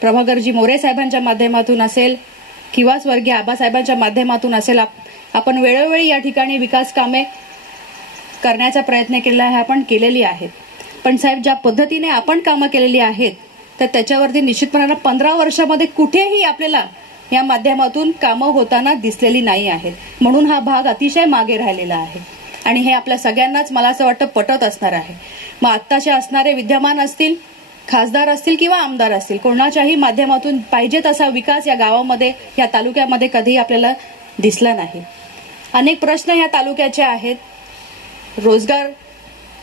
प्रभाकरजी मोरे साहेबांच्या माध्यमातून असेल किंवा स्वर्गीय आबासाहेबांच्या माध्यमातून असेल आप- आपण वेळोवेळी या ठिकाणी विकास कामे करण्याचा प्रयत्न केला आहे आपण केलेली आहेत. पण साहेब ज्या पद्धतीने आपण कामं केलेली आहेत तर त्याच्यावरती निश्चितपणानं पंधरा वर्षामध्ये कुठेही आपल्याला या माध्यमातून कामं होताना दिसलेली नाही आहेत. म्हणून हा भाग अतिशय मागे राहिलेला आहे. आणि हे आपल्या सगळ्यांनाच मला असं वाटतं पटत असणार आहे. मग आत्ताचे असणारे विद्यमान असतील खासदार असतील किंवा आमदार असतील कोणाच्याही माध्यमातून पाहिजे तसा विकास या गावामध्ये या तालुक्यामध्ये कधीही आपल्याला दिसला नाही. अनेक प्रश्न या तालुक्याचे आहेत. रोजगार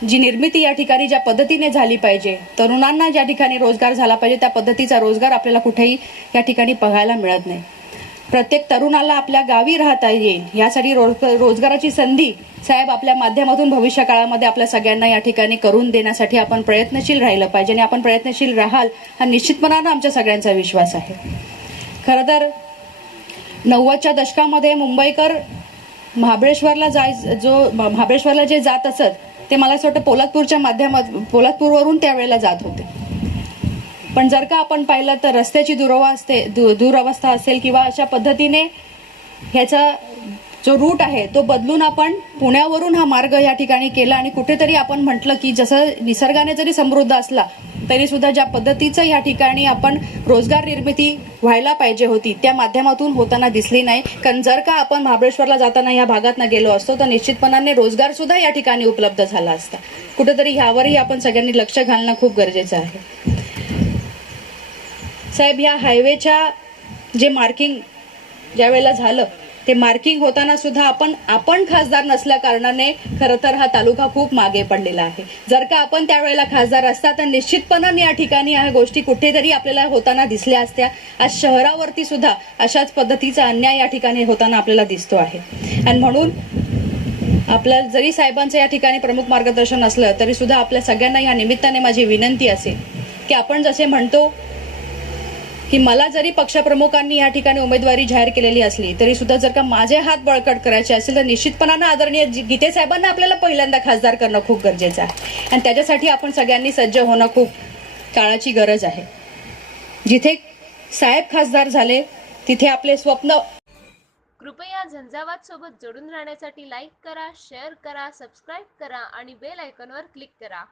जी निर्मिती या ठिकाणी ज्या पद्धतीने झाली पाहिजे तरुणांना ज्या ठिकाणी रोजगार झाला पाहिजे त्या पद्धतीचा रोजगार आपल्याला कुठेही या ठिकाणी बघायला मिळत नाही. प्रत्येक तरुणाला आपल्या गावी राहता येईल. यासाठी रोज रोजगाराची संधी साहेब आपल्या माध्यमातून भविष्य काळामध्ये आपल्या सगळ्यांना या ठिकाणी करून देण्यासाठी आपण प्रयत्नशील राहिलं पाहिजे आणि आपण प्रयत्नशील राहाल हा निश्चितपणानं आमच्या सगळ्यांचा विश्वास आहे. खरं तर नव्वदच्या दशकामध्ये मुंबईकर महाबळेश्वरला जाय जो महाबळेश्वरला जे जात असत ते मला असं वाटतं पोलादपूरच्या माध्यमात पोलादपूरवरून त्यावेळेला जात होते. पण जर का आपण पाहिलं तर रस्त्याची दुरवा असते दु- दुरवस्था असेल किंवा अशा पद्धतीने ह्याचा जो रूट आहे तो बदलून आपण पुण्यावरून हा मार्ग या ठिकाणी केला आणि कुठेतरी आपण म्हटलं की जसं निसर्गाने जरी समृद्ध असला तरी सुद्धा ज्या पद्धतीचं या ठिकाणी आपण रोजगार निर्मिती व्हायला पाहिजे होती त्या माध्यमातून होताना दिसली नाही. कारण जर का आपण महाबळेश्वरला जाताना या भागात गेलो असतो तर निश्चितपणाने रोजगार सुद्धा या ठिकाणी उपलब्ध झाला असता. कुठेतरी ह्यावरही आपण सगळ्यांनी लक्ष घालणं खूप गरजेचं आहे. साहेब या हायवेच्या जे मार्किंग ज्या वेळेला झालं ते मार्किंग होताना सुद्धा आपण आपण खासदार नसल्या कारणाने खरं तर हा तालुका खूप मागे पडलेला आहे. जर का आपण त्यावेळेला खासदार असता तर निश्चितपणाने या ठिकाणी ह्या गोष्टी कुठेतरी आपल्याला होताना दिसल्या असत्या. आज शहरावरती सुद्धा अशाच पद्धतीचा अन्याय या ठिकाणी होताना आपल्याला दिसतो आहे. आणि म्हणून आपल्या जरी साहेबांचं या ठिकाणी प्रमुख मार्गदर्शन असलं तरी सुद्धा आपल्या सगळ्यांना या निमित्ताने माझी विनंती असेल की आपण जसे म्हणतो की मला जरी पक्षप्रमुखांनी या ठिकाणी उमेदवारी जाहीर केलेली असली तरी सुद्धा जर का माझे हात बळकट करायचे असेल तर निश्चितपणानं आदरणीय जी- गीते साहेबांना आपल्याला पहिल्यांदा खासदार करणं खूप गरजेचं आहे. आणि त्याच्यासाठी आपण सगळ्यांनी सज्ज होणं खूप काळाची गरज आहे. जिथे साहेब खासदार झाले तिथे आपले स्वप्न कृपया झंझावात सोबत जोडून राहण्यासाठी लाईक करा शेअर करा सबस्क्राईब करा आणि बेल आयकॉनवर क्लिक करा.